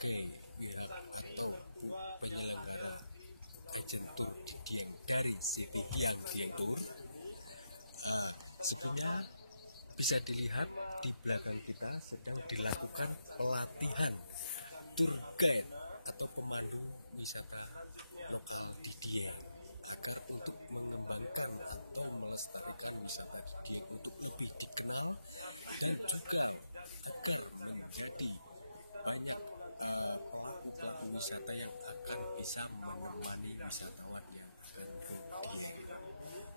sebagai pihak atau penyelenggara agent tour di Dieng dari City Dieng Tour, sebenarnya bisa dilihat di belakang kita sedang dilakukan pelatihan tour guide atau pemandu wisata lokal di Dieng agar untuk mengembangkan atau melestarikan wisata di Dieng untuk lebih dikenal dan juga agar menjadi banyak pelaku wisata yang akan bisa menemani wisatawan yang akan ke Dieng.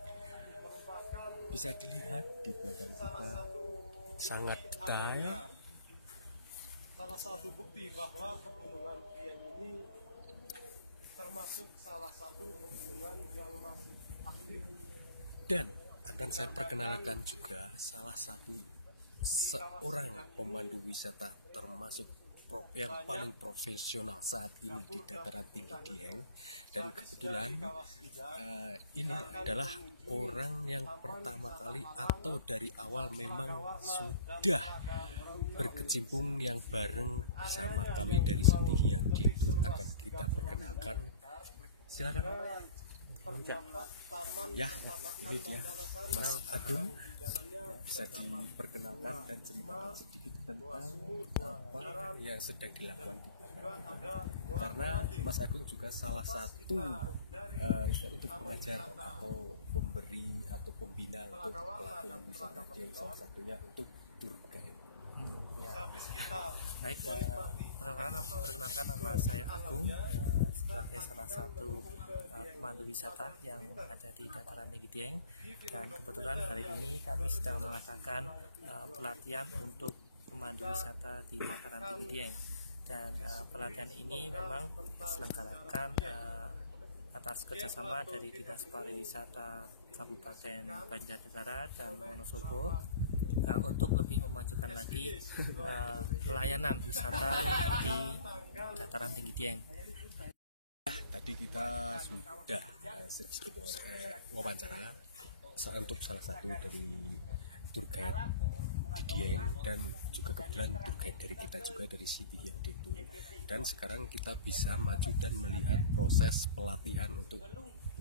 Bisa dilihat di belakang kita sangat detail. Dan akan saya kenalkan juga salah satu seorang pemandu wisata termasuk yang paling profesional saat ini di dataran tinggi Dieng, dan kebetulan ini adalah orang yang pertama kali atau dari awal sudah berkecimpung yang bareng saya dari sendiri di silakan. Ya, ini dia Mas Agung, bisa diperkenalkan dan ceritakan sedikit tentang yang sedang dilakukan, karena Mas Agung juga salah satu pengajar atau pemberi atau pembina untuk pelatihan wisata Dieng, salah satunya untuk tour guide. Baik, pemandu wisata yang ada di dataran tinggi Dieng. Kami sedang melaksanakan pelatihan untuk pemandu wisata di dataran tinggi Dieng, dan pelatihan ini memang diselenggarakan atas kerjasama dari Dinas Pariwisata Kabupaten Banjarnegara dan Wonosobo untuk lebih memajukan lagi pelayanan wisata di dataran tinggi Dieng. tadi kita sudah wawancara untuk salah satu dari tour guide di Dieng, dan juga kebetulan tour guide dari kita juga dari City Dieng. Dan sekarang kita bisa maju dan melihat proses pelatihan untuk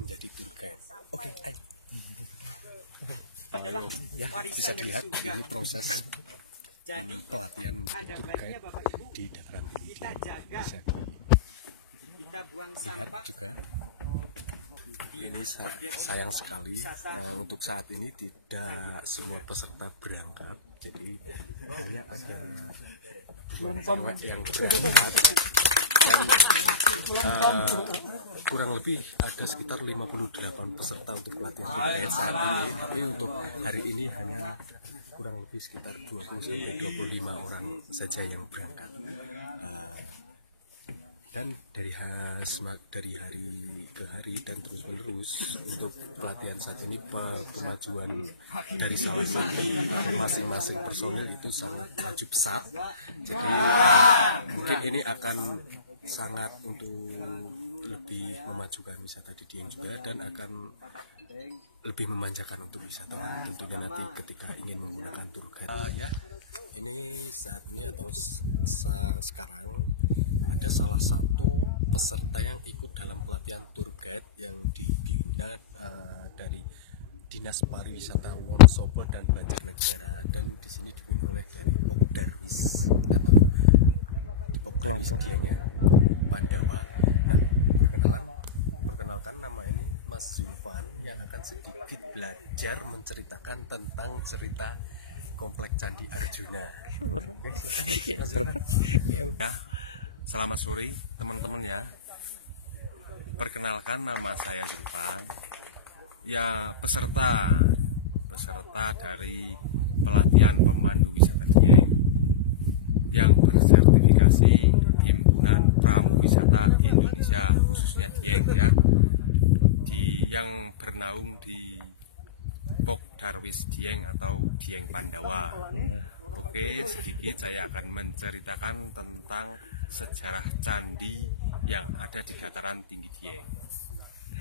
menjadi tour guide. Ayo, ya bisa dilihat ini proses pelatihan tour guide di dataran tinggi Dieng. Bisa ini sayang sekali untuk saat ini tidak semua peserta berangkat, jadi hanya ada cewek yang berangkat. Kurang lebih ada sekitar 58 peserta untuk pelatihan ini. Untuk hari ini hanya ada kurang lebih sekitar 20-25 orang saja yang berangkat. Dan dari hari ke hari dan terus menerus untuk pelatihan saat ini, kemajuan dari masing-masing personil itu sangat maju pesat. Jadi mungkin ini akan sangat untuk lebih memajukan wisata di Dieng juga, dan akan lebih memanjakan untuk wisatawan tentunya nanti ketika ingin menggunakan tour guide. Ya, ini saatnya terus sekarang ada salah satu peserta yang ikut dalam pelatihan tour guide yang dibina dari Dinas Pariwisata Wonosobo dan Banjarnegara, dan di sini dipimpin oleh Pok Darwis atau Pok Darwis Dieng Pandawa. Nah, perkenalkan nama ini Mas Zulfan yang akan sedikit belajar menceritakan tentang cerita Komplek Candi Arjuna. Selamat sore teman-teman ya. Perkenalkan, nama saya Zulfan. Ya, peserta dari pelatihan pemandu wisata Dieng yang bersertifikasi Himpunan Pramu Wisata Indonesia, khususnya Dieng ya, yang bernaung di Pok Darwis Dieng atau Dieng Pandawa. Oke, sedikit saya akan menceritakan tentang sejarah candi yang ada di dataran tinggi Dieng.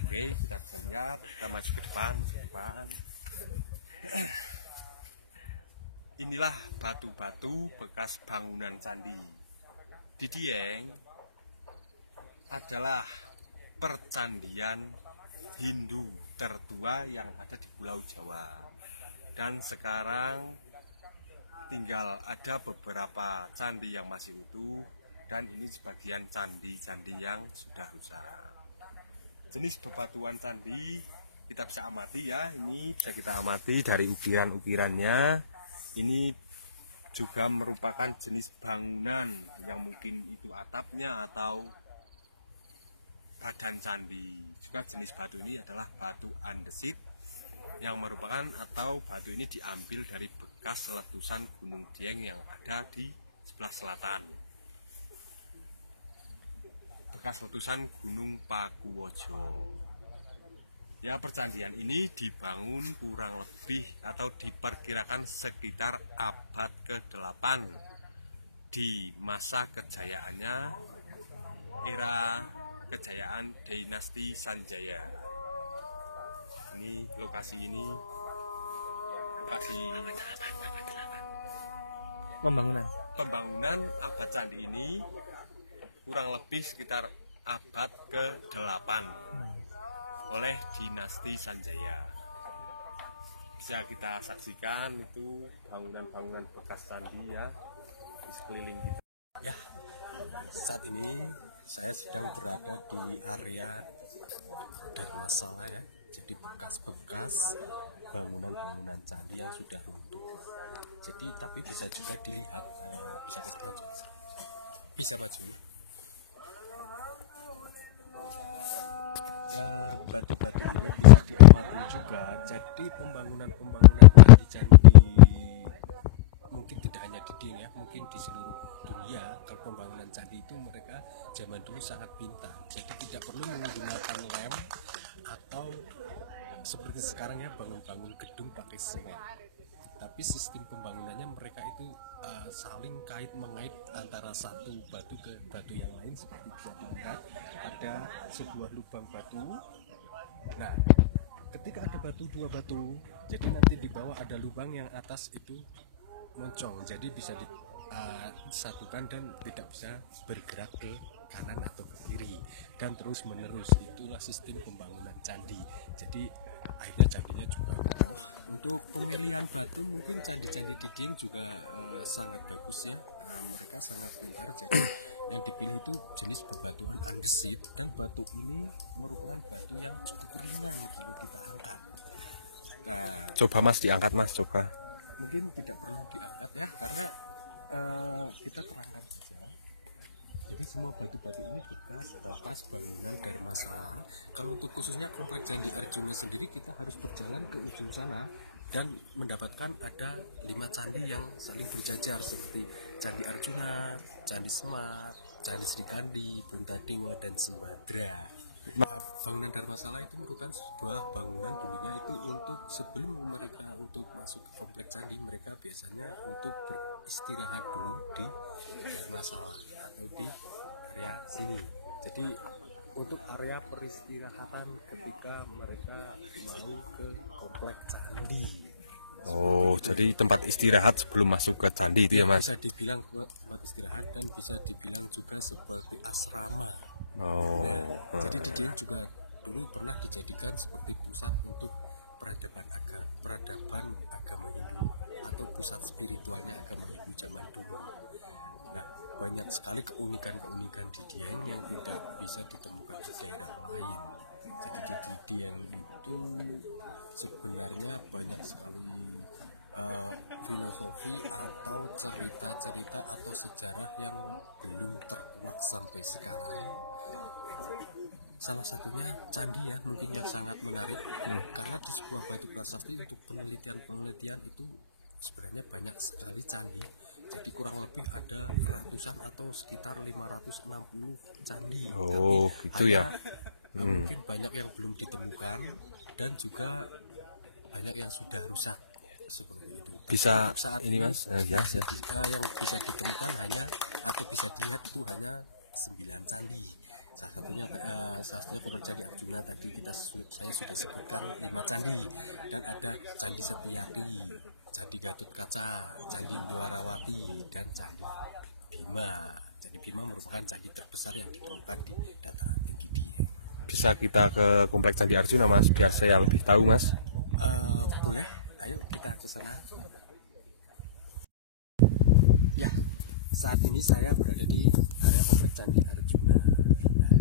Oke, kita maju ke depan. Inilah batu-batu bekas bangunan candi. di Dieng adalah percandian Hindu tertua yang ada di Pulau Jawa. Dan sekarang tinggal ada beberapa candi yang masih utuh, dan ini sebagian candi-candi yang sudah rusak. Jenis bebatuan candi kita bisa amati ya, ini bisa kita amati dari ukiran-ukirannya. Ini juga merupakan jenis bangunan yang mungkin itu atapnya atau badan candi. Juga jenis batu ini adalah batu andesit yang merupakan atau batu ini diambil dari bekas letusan Gunung Dieng yang ada di sebelah selatan. Bekas letusan Gunung Pakuwojo. Ya, percandian ini dibangun kurang lebih atau diperkirakan sekitar abad ke-8 di masa kejayaannya era kejayaan dinasti Sanjaya. Ini lokasi ini pembangunan abad candi ini kurang lebih sekitar abad ke-8 oleh dinasti Sanjaya. Bisa kita saksikan itu bangunan-bangunan bekas candi ya di sekeliling kita. Ya, saat ini saya sedang berada di area Dharmasala ya. Jadi bekas-bekas bangunan-bangunan candi yang sudah runtuh. Jadi tapi bisa juga dilihat. Bisa maju. Bisa diamati juga. Jadi pembangunan-pembangunan candi-candi mungkin tidak hanya di Dieng ya, mungkin di seluruh dunia. Kalau pembangunan candi itu mereka zaman dulu sangat pintar. Jadi tidak perlu menggunakan lem atau seperti sekarang ya bangun-bangun gedung pakai semen. Tapi sistem pembangunannya mereka itu saling mengait antara satu batu ke batu yang lain. Seperti bisa dilihat ada sebuah lubang batu. Nah, ketika ada dua batu, jadi nanti di bawah ada lubang yang atas itu moncong, jadi bisa disatukan dan tidak bisa bergerak ke kanan atau ke kiri dan terus menerus. Itulah sistem pembangunan candi. Jadi akhirnya candinya juga untuk pemilihan batu mungkin candi-candi di Dieng juga sangat bagus ya, sangat lihat. Yang dipilih itu jenis bebatuan andesit, dan batu ini merupakan batu yang cukup ringan kalau kita angkat. Coba Mas diangkat Mas, coba. Mungkin tidak perlu diangkat ya, tapi kita angkat saja. Jadi semua batu-batu ini bekas bangunan Dharmasala. Kalau untuk khususnya kompleks Candi Arjuna sendiri, kita harus berjalan ke ujung sana dan mendapatkan ada 5 candi yang saling berjajar seperti Candi Arjuna, Candi Semar, Candi Srikandi, Bentadewa, dan Semadra. Bangunan Dharmasala itu merupakan sebuah bangunan dulunya itu untuk sebelum mereka untuk masuk ke kompleks candi, mereka biasanya untuk beristirahat dulu di Dharmasala atau di area sini. Jadi untuk area peristirahatan ketika mereka mau ke kompleks candi. Oh, jadi tempat istirahat sebelum masuk ke candi itu ya Mas? Bisa dibilang tempat istirahat dan bisa dibilang juga seperti asrama. Oh. Jadi dia juga dulu pernah dijadikan seperti pusat untuk peradaban agama Hindu atau pusat spiritualnya agama Hindu zaman dulu. Nah, banyak sekali keunikan-keunikan di Dieng yang tidak bisa ditemukan di daerah lain. Jadi di Dieng itu sebenarnya banyak sekali filosofi atau cerita-cerita atau sejarah yang belum terkuak sampai sekarang. Salah satunya candi ya, mungkin yang sangat menarik karena sebuah batu prasasti untuk penelitian itu sebenarnya banyak sekali candi. Jadi kurang lebih ada ratusan atau sekitar 560 candi. Oh, gitu ya. Mungkin banyak yang belum ditemukan dan juga banyak yang sudah rusak. Seperti itu. Bisa ini Mas? Ya. Yang bisa ditemukan hanya itu hanya 9 candi. Satunya salah satu Candi Arjuna tadi saya sudah sebutkan 5 candi, dan ada Candi Sapiyadi, Candi Gatut Kaca, Candi Parawati, dan Candi Bima. Candi 5 merupakan candi terbesar yang ditemukan di dataran tinggi Dieng. Bisa kita ke Kompleks Candi Arjuna Mas, biar saya lebih tahu Mas. Ya, ayo kita ke sana. Ya, saat ini saya berada di area Kompleks Candi Arjuna. Nah,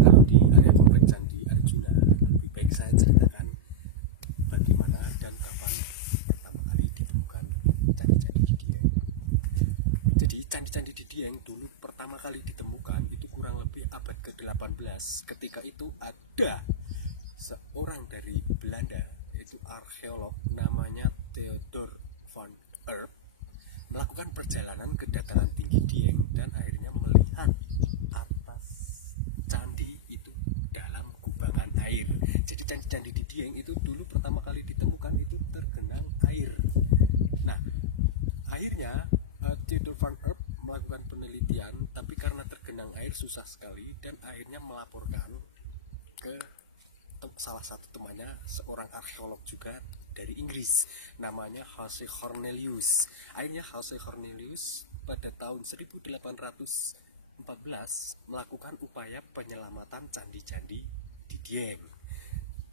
kalau di area Kompleks Candi Arjuna, lebih baik saya ceritakan bagaimana dan kapan pertama kali ditemukan candi-candi di Dieng. Jadi candi-candi di Dieng dulu pertama kali ditemukan itu kurang lebih abad ke-18. Ketika itu ada seorang dari Belanda, yaitu arkeolog namanya Theodor van Erp, melakukan perjalanan ke dataran tinggi Dieng dan akhirnya melihat atas candi itu dalam kubangan air. Jadi candi-candi di Dieng itu dulu pertama kali ditemukan itu tergenang air. Nah, akhirnya Theodor van Erp melakukan penelitian, tapi karena tergenang air susah sekali dan akhirnya melaporkan ke salah satu temannya, seorang arkeolog juga dari Inggris, namanya Hussey Cornelius. Akhirnya Hussey Cornelius pada tahun 1814 melakukan upaya penyelamatan candi-candi di Dieng.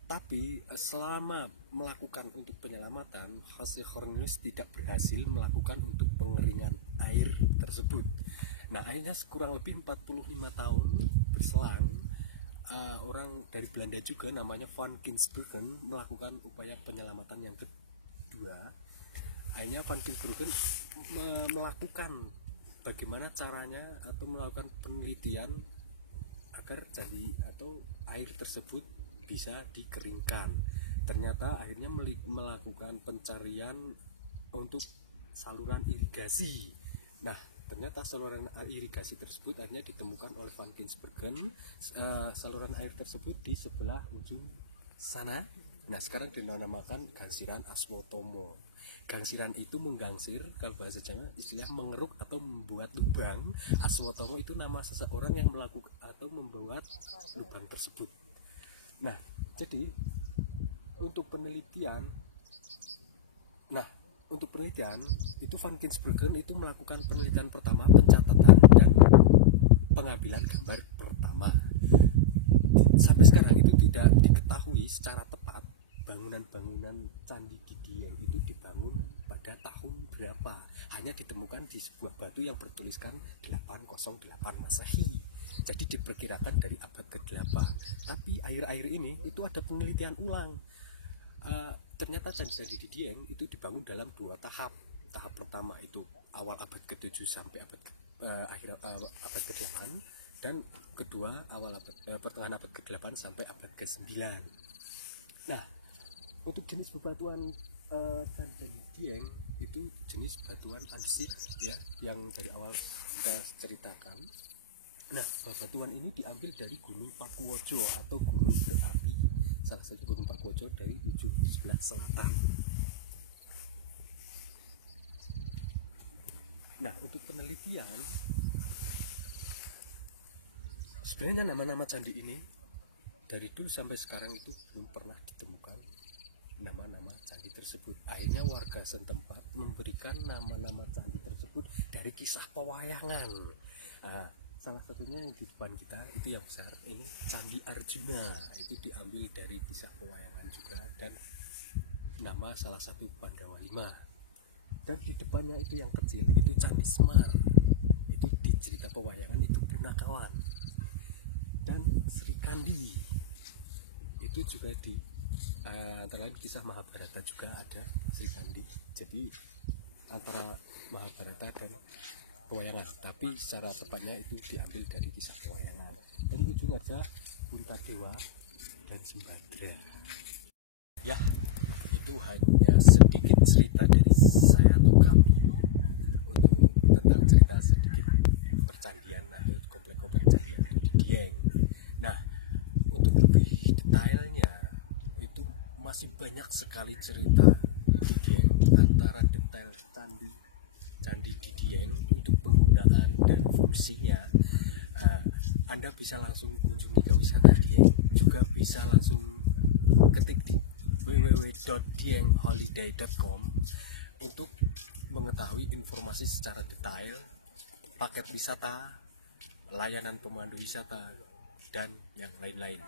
Tapi selama melakukan untuk penyelamatan, Hussey Cornelius tidak berhasil melakukan untuk pengeringan air tersebut. Nah, akhirnya kurang lebih 45 tahun berselang, orang dari Belanda juga namanya Van Kinsbergen melakukan upaya penyelamatan yang kedua. Akhirnya Van Kinsbergen melakukan bagaimana caranya atau melakukan penelitian agar candi atau air tersebut bisa dikeringkan. Ternyata akhirnya melakukan pencarian untuk saluran irigasi. Nah, ternyata saluran irigasi tersebut akhirnya ditemukan oleh Van Kinsbergen. Saluran air tersebut di sebelah ujung sana. Nah, sekarang dinamakan Gangsiran Aswotomo. Gangsiran itu menggangsir, kalau bahasa Jawa istilah mengeruk atau membuat lubang. Aswotomo itu nama seseorang yang melakukan atau membuat lubang tersebut. Nah, jadi untuk penelitian itu Van Kinsbergen itu melakukan penelitian pertama, pencatatan dan pengambilan gambar pertama. Sampai sekarang itu tidak diketahui secara tepat bangunan-bangunan candi di Dieng itu dibangun pada tahun berapa. Hanya ditemukan di sebuah batu yang bertuliskan 808 Masehi. Jadi diperkirakan dari abad ke-8. Tapi akhir-akhir ini itu ada penelitian ulang. Ternyata candi-candi di Dieng itu dibangun dalam 2 tahap. Tahap pertama itu awal abad ke-7 sampai akhir abad ke-8, dan kedua pertengahan abad ke-8 sampai abad ke-9. Nah, untuk jenis bebatuan candi di Dieng itu jenis batuan andesit ya, yang dari awal kita ceritakan. Nah, bebatuan ini diambil dari Gunung Pakuwojo atau gunung berapi, salah satu Gunung Pakuwojo dari ujung sebelah selatan. Nah, untuk penelitian, sebenarnya nama-nama candi ini dari dulu sampai sekarang itu belum pernah ditemukan nama-nama candi tersebut. Akhirnya warga setempat memberikan nama-nama candi tersebut dari kisah pewayangan. Nah, salah satunya yang di depan kita itu yang besar ini Candi Arjuna, itu diambil dari kisah pewayangan juga, dan nama salah satu Pandawa V. Dan di depannya itu yang kecil itu Candi Semar, itu di cerita pewayangan itu Punakawan. Dan Sri Kandi itu juga di antara lain kisah Mahabharata juga ada Sri Kandi. Jadi antara Mahabharata dan pewayangan, tapi secara tepatnya itu diambil dari kisah pewayangan. Dan di ujung aja Puntadewa dan Simbadra. Ya, itu hanya sedikit cerita dari saya atau kami untuk tentang cerita sedikit percandian atau komplek-komplek candi di Dieng. Nah, untuk lebih detailnya itu masih banyak sekali cerita di Dieng, antara detail candi di Dieng untuk penggunaan dan fungsinya. Anda bisa langsung kunjungi ke wisata Dieng, juga bisa langsung ketik di www.diengholiday.com untuk mengetahui informasi secara detail paket wisata, layanan pemandu wisata, dan yang lain-lain.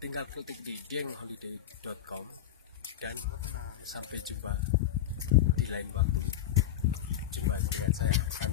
Tinggal klik di diengholiday.com dan sampai jumpa di lain waktu. Jumpa dengan saya.